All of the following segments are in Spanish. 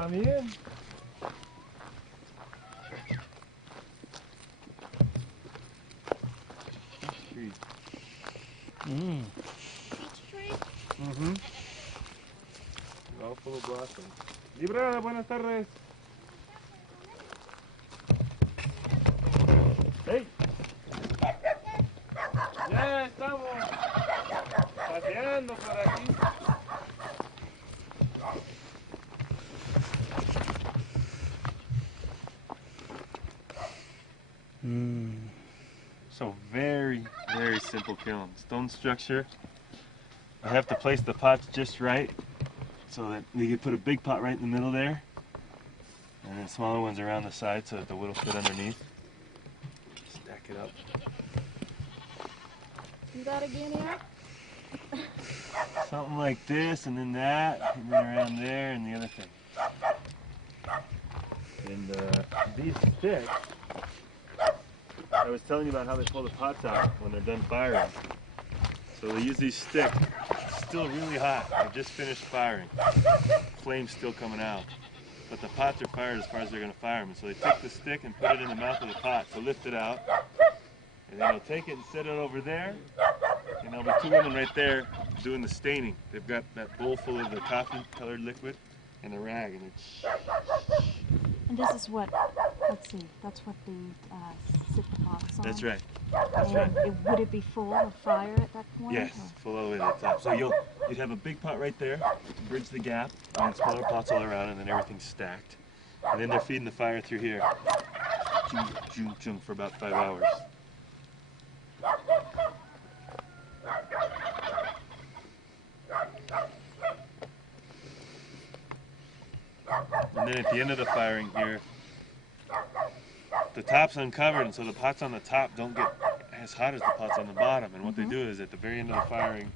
También. Mm. Peach tree? Mm-hmm. All full of blossoms. Librada, buenas tardes. ¡Hey! Ya estamos paseando por aquí. So very simple kiln. Stone structure. I have to place the pots just right so that you can put a big pot right in the middle there and then smaller ones around the side so that the wood will fit underneath. Stack it up. Do that again, yeah? Something like this and then that and then around there and the other thing. And these sticks, I was telling you about how they pull the pots out when they're done firing. So they use these sticks, still really hot, they just finished firing. Flame's still coming out. But the pots are fired as far as they're going to fire them. So they take the stick and put it in the mouth of the pot to lift it out. And then they'll take it and set it over there. And there'll be two women right there doing the staining. They've got that bowl full of the coffee colored liquid and a rag. And this is what, let's see, that's what they sit the pots on. That's right. And would it be full of fire at that point? Yes, full all the way to the top. So you'd have a big pot right there to bridge the gap, and then smaller pots all around, and then everything's stacked. And then they're feeding the fire through here, for about 5 hours. And then at the end of the firing here, the top's uncovered, and so the pots on the top don't get as hot as the pots on the bottom. And what they do is at the very end of the firing,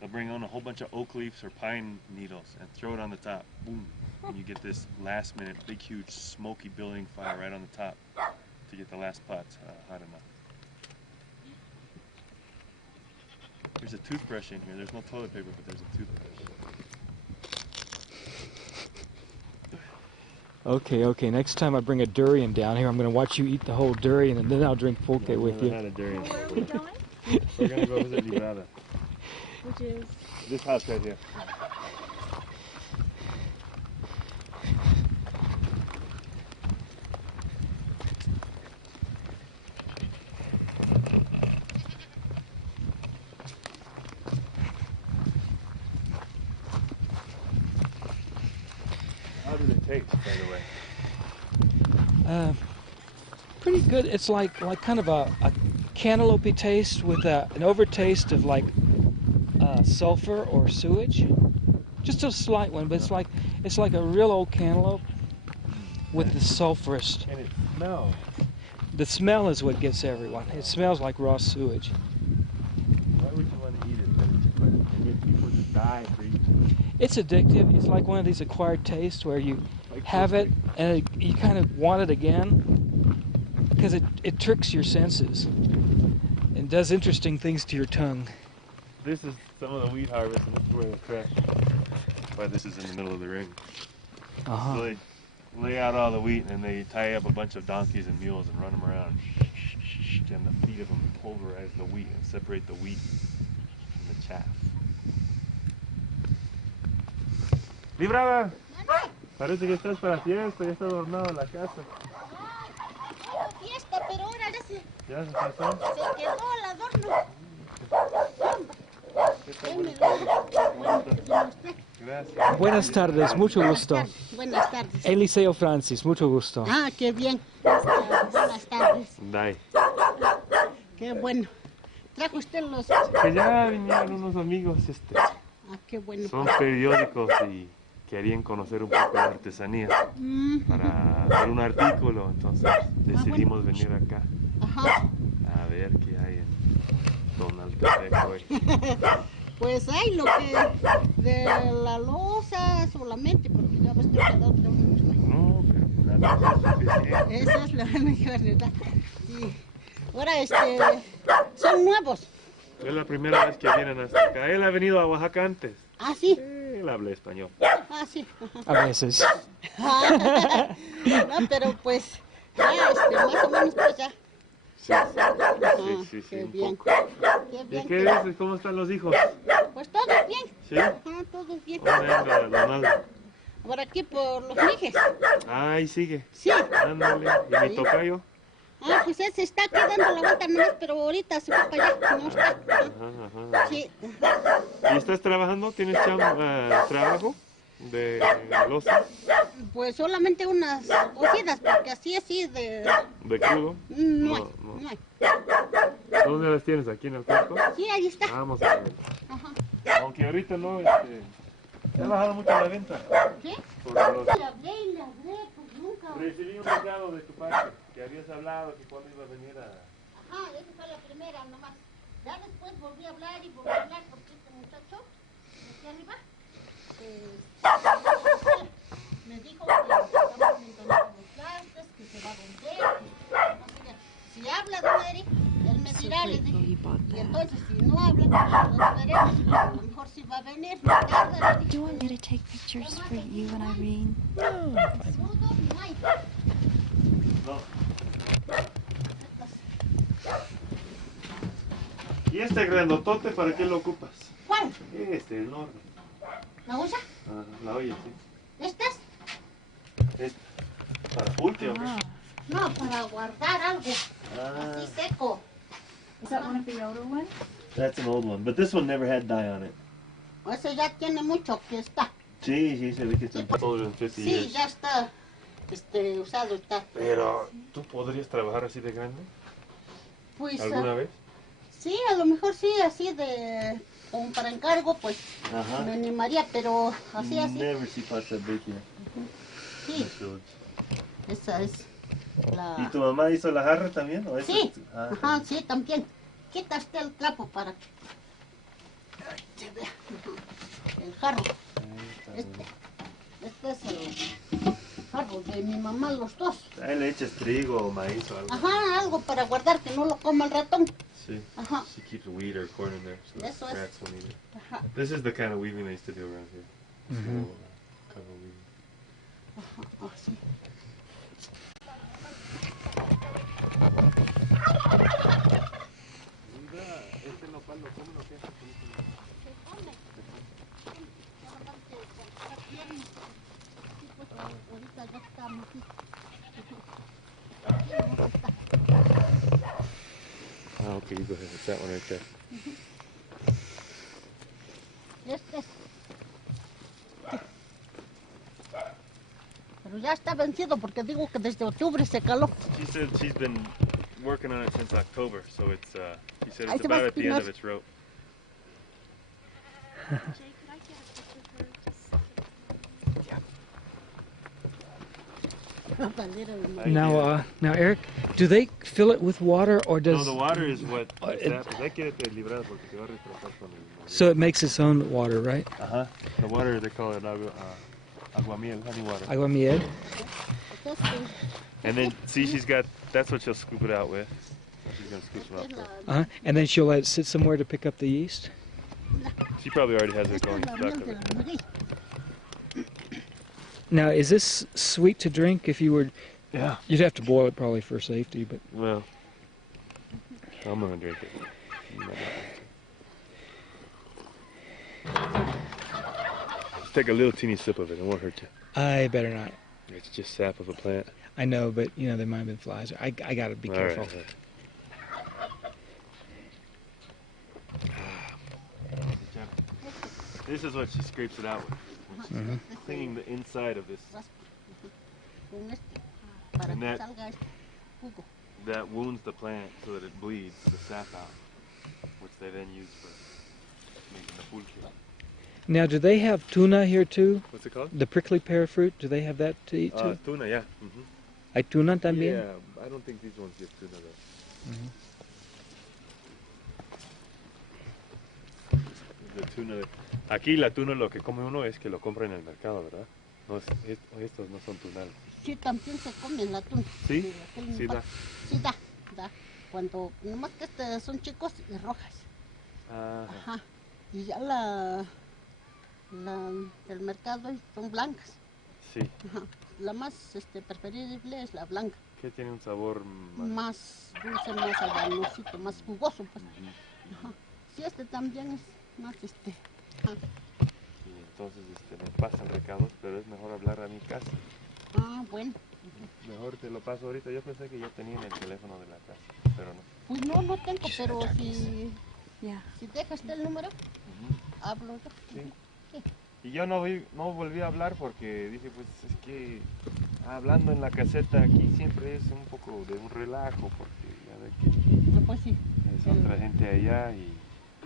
they'll bring on a whole bunch of oak leaves or pine needles and throw it on the top. Boom. And you get this last minute, big, huge, smoky building fire right on the top to get the last pots hot enough. There's a toothbrush in here. There's no toilet paper, but there's a toothbrush. Okay, next time I bring a durian down here, I'm going to watch you eat the whole durian and then I'll drink pulque with you. Not a durian. Where are we going? We're going to go visit Librada. Which is? This house right here. How does it taste, by the way? Pretty good. It's like kind of a cantaloupe taste with an overtaste of like sulfur or sewage. Just a slight one, but it's like a real old cantaloupe with the sulfurous. And it smells. The smell is what gets everyone. It smells like raw sewage. Why would you want to eat it? Maybe people just die for eating it. It's addictive. It's like one of these acquired tastes where you have it and you kind of want it again because it tricks your senses and does interesting things to your tongue. This is some of the wheat harvest, and this is where they crash. Why this is in the middle of the ring. So they lay out all the wheat and they tie up a bunch of donkeys and mules and run them around. And the feet of them pulverize the wheat and separate the wheat from the chaff. ¡Librada! Parece que estás para fiesta, ya está adornado la casa. Era fiesta, pero ahora ¿Ya se pasó? se quedó el adorno. Gracias. Buenas tardes, mucho gusto. Buenas tardes. Eliseo Francis, mucho gusto. Ah, qué bien. Buenas tardes. Dai. Qué bueno. ¿Trajo usted los...? Que ya vinieron unos amigos, Ah, qué bueno. son periódicos y querían conocer un poco de artesanía para hacer un artículo, entonces decidimos venir acá Ajá. a ver qué hay en Tonaltepec hoy. Pues hay lo que de la loza solamente, porque ya ves que quedó otra mucho más. No, pero la cosa es suficiente. Esa es la mejor, ¿verdad? Sí. Ahora, son nuevos. Es la primera vez que vienen hasta acá. Él ha venido a Oaxaca antes. Ah, sí. Él habla español. Ah, sí. A veces. No, pero pues, ya, más o menos, pues ya. Sí, sí, Qué un bien. poco. Qué ¿Y bien. qué dices? ¿Cómo están los hijos? Pues todo bien. ¿Sí? Ajá, todo bien. ¿Dónde anda la madre? Por aquí, por los mijes. Ahí sigue. Sí. Ándale. ¿Y mi Sí. tocayo? Ah, pues él se está quedando la vuelta nomás, pero ahorita se va para allá. No está. Ajá. Sí. ¿Y estás trabajando? ¿Tienes trabajo de losa? Pues solamente unas cocidas, porque así de... ¿De crudo? No hay, No. no hay. ¿Dónde las tienes? ¿Aquí en el cuarto? Sí, ahí está. Vamos a ver. Ajá. Aunque ahorita no, ha bajado mucho la venta. ¿Sí? Por los... Le hablé, pues nunca. Recibí un recado de tu parte, que habías hablado, que cuando iba a venir a... Ajá, esa fue la primera nomás. Ya después volví a hablar porque este muchacho, de aquí arriba, me dijo que estamos inventando los plantes, que se va a vender, que no sé qué. Si habla de Eric, él me dirá, le dije. Y entonces si no habla, pues veremos. A lo mejor sí va a venir, no tarda, le Do dije. you want me to take pictures for you and Irene? Saludos, no hay. No. ¿Y este grandotote para qué lo ocupas? ¿Cuál? Este, enorme. ¿La usa? Ajá, la olla, sí. ¿Estas? Este. ¿Para pulque o qué? No, para guardar algo. Ah, Así seco. Is that one of the older ones? that's an old one, but this one never had dye on it. Ese ya tiene mucho que está. Sí, se ve que está older than 50 Sí, years. ya está usado está. Pero, ¿tú podrías trabajar así de grande? Pues ¿Alguna vez? sí, a lo mejor sí, así de como para encargo, pues Ajá. me animaría, pero así. Never see pots that big here. Sí, esa es ¿Y la. tu mamá hizo la jarra también? ¿O esa Sí, es tu- Ah, ajá, sí, también. Quita usted el trapo para que se vea. Ajá. El jarro. Este es el jarro de mi mamá, los dos. Ahí le echas trigo o maíz o algo. Ajá, algo para guardar que no lo coma el ratón. Sí. Ajá. She keeps wheat or corn in there, so Eso the es. rats won't eat it. Ajá. This is the kind of weaving I used to do around here. Mhm. So, cover weaving. Así. ¿Este nopal lo comen o qué? Se come. Solamente con la pierna. Sí, pues, ahorita ya estamos aquí. Aquí no está. Ah, okay, you go ahead. It's that one right there. Este es. Pero ya está vencido porque digo que desde octubre se caló. She said she's been working on it since October, so it's, she said Ahí it's se va a about at the end espinar. of its rope. Now, Eric, do they fill it with water or No, does the water is what Oh, the sap is. Hay que librado porque te va a retrasar con el... so it makes its own water, right? Uh-huh. The water, they call it aguamiel, honey water. Agua miel. Entonces, And then, see, she's got, that's what she'll scoop it out with. She's going to scoop it out es first. la, And then she'll let it sit somewhere to pick up the yeast. She probably already has it esta going es la stuck miel of del it. maguey. Now, is this sweet to drink? If you were, Yeah. you'd have to boil it probably for safety, but Well, I'm going to drink it. You might not want to. Just take a little teeny sip of it. It won't hurt you. I better not. It's just sap of a plant. I know, but you know there might have been flies. I gotta be All careful. right. This is what she scrapes it out with. Mhm. Cleaning the inside of this. Con este, para And que that- salga este jugo. That wounds the plant so that it bleeds the sap out, which they then use for making the pulque. Now, do they have tuna here too? What's it called? The prickly pear fruit. Do they have that to eat too? Tuna, yeah. Mm-hmm. Hay tuna también. Yeah, I don't think these ones give tuna though. The tuna. Aquí la tuna lo que come uno es que lo compra en el mercado, ¿verdad? No, estos no son tunales. Sí, también se come el atún. ¿Sí? De aquel Sí da. Sí da. Cuando, nomás que son chicos y rojas. Ah, Ajá. Y ya la del mercado son blancas. Sí. Ajá. La más preferible es la blanca. Que tiene un sabor Más dulce, más aguadosito, más jugoso, pues. Ajá. Sí, también es más ajá. Y entonces me pasan recados, pero es mejor hablar a mi casa. Ah, bueno. Mejor te lo paso ahorita. Yo pensé que ya tenía en el teléfono de la casa, pero no. Pues no tengo, pero si Yeah. dejas el número, hablo yo. Sí. Y yo no volví a hablar porque dije, pues es que hablando en la caseta aquí siempre es un poco de un relajo, porque ya ve que Ah, pues sí. es otra gente allá y...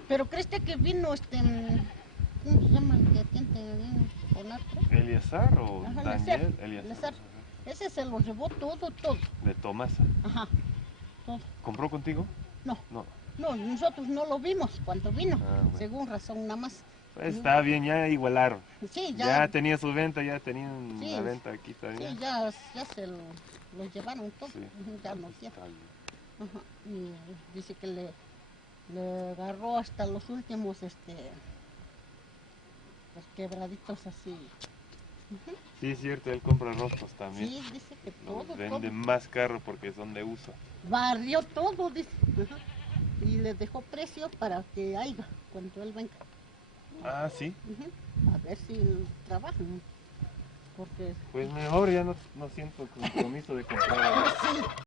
Pero ¿crees que vino ¿cómo se llama el que atiende bien con arte? ¿Eliazar o Ajá, Daniel? Eliazar. Ese se lo llevó todo. De Tomasa. Ajá, todo. ¿Compró contigo? No. No. No, nosotros no lo vimos cuando vino, Bueno. según razón nada más. Pues está bien, ya igualaron. Sí, Ya tenía su venta, ya tenían Sí, la venta aquí también. Sí, ya se lo llevaron todo, Sí. ya no tiene. Está bien. Ajá. Y dice que le agarró hasta los últimos los quebraditos así. Sí, es cierto, él compra roscos también. Sí, dice que Los todo, vende todo. más caro porque son de uso. Barrió todo, dice. Ajá. Y le dejó precio para que haya cuando él venga. Ah, sí. Ujú. A ver si trabajan. Porque Pues mejor ya no siento compromiso de comprar.